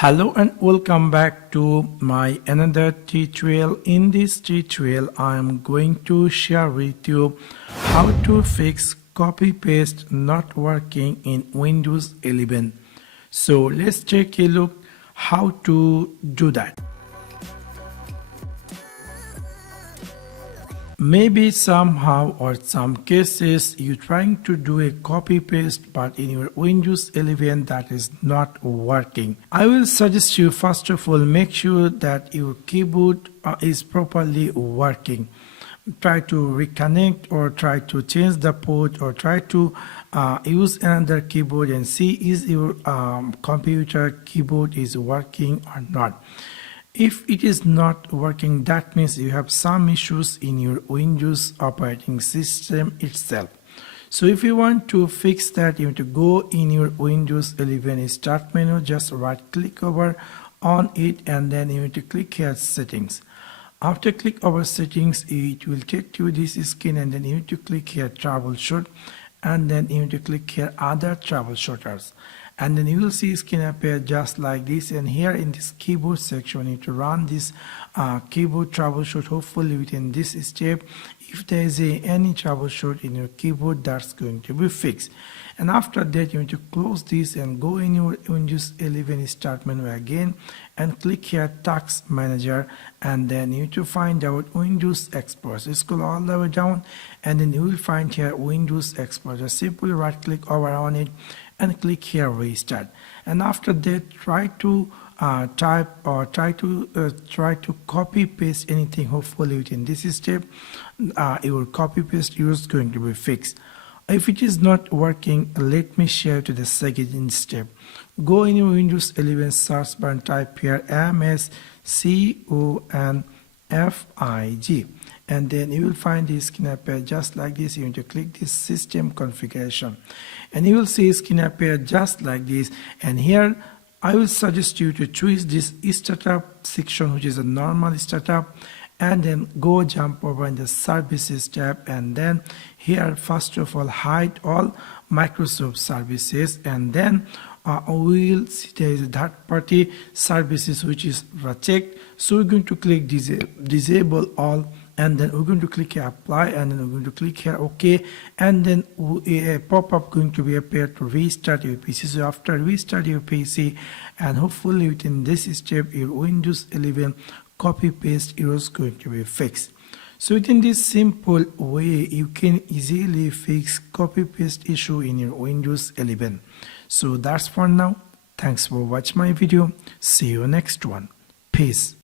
Hello and welcome back to my another tutorial. In this tutorial I am going to share with you how to fix copy paste not working in Windows 11. So let's take a look how to do that. Maybe somehow or some cases you're trying to do a copy paste but in your Windows 11 that is not working. I will suggest you first of all make sure that your keyboard is properly working. Try to reconnect or try to change the port or try to use another keyboard and see is your computer keyboard is working or not. If it is not working, that means you have some issues in your Windows operating system itself. So if you want to fix that, you have to go in your Windows 11 start menu, just right click over on it and then you have to click here settings. After click over settings, it will take you this screen and then you have to click here troubleshoot and then you have to click here other troubleshooters. And then you will see screen appear just like this, and here in this keyboard section you need to run this keyboard troubleshoot. Hopefully within this step if there is any troubleshoot in your keyboard, that's going to be fixed. And after that you need to close this and go in your Windows 11 start menu again and click here task manager, and then you need to find out Windows Explorer. So scroll all the way down and then you will find here Windows Explorer. Just simply right click over on it and click here restart, and after that try to type or try to copy paste anything. Hopefully within this step your copy paste is going to be fixed. If it is not working, let me share to the second step. Go in your Windows 11 search bar and type here MSCONFIG, and then you will find this screen appear just like this. You need to click this system configuration and you will see screen appear just like this, and here I will suggest you to choose this startup section, which is a normal startup, and then go jump over in the services tab, and then here first of all hide all Microsoft services, and then we will see there is a third party services which is checked. So we're going to click disable all, and then we're going to click here apply, and then we're going to click here OK, and then a pop-up going to be appear to restart your PC. So after restart your PC, and hopefully within this step your Windows 11 copy paste error is going to be fixed. So within this simple way you can easily fix copy paste issue in your Windows 11. So that's for now. Thanks for watching my video. See you next one. Peace.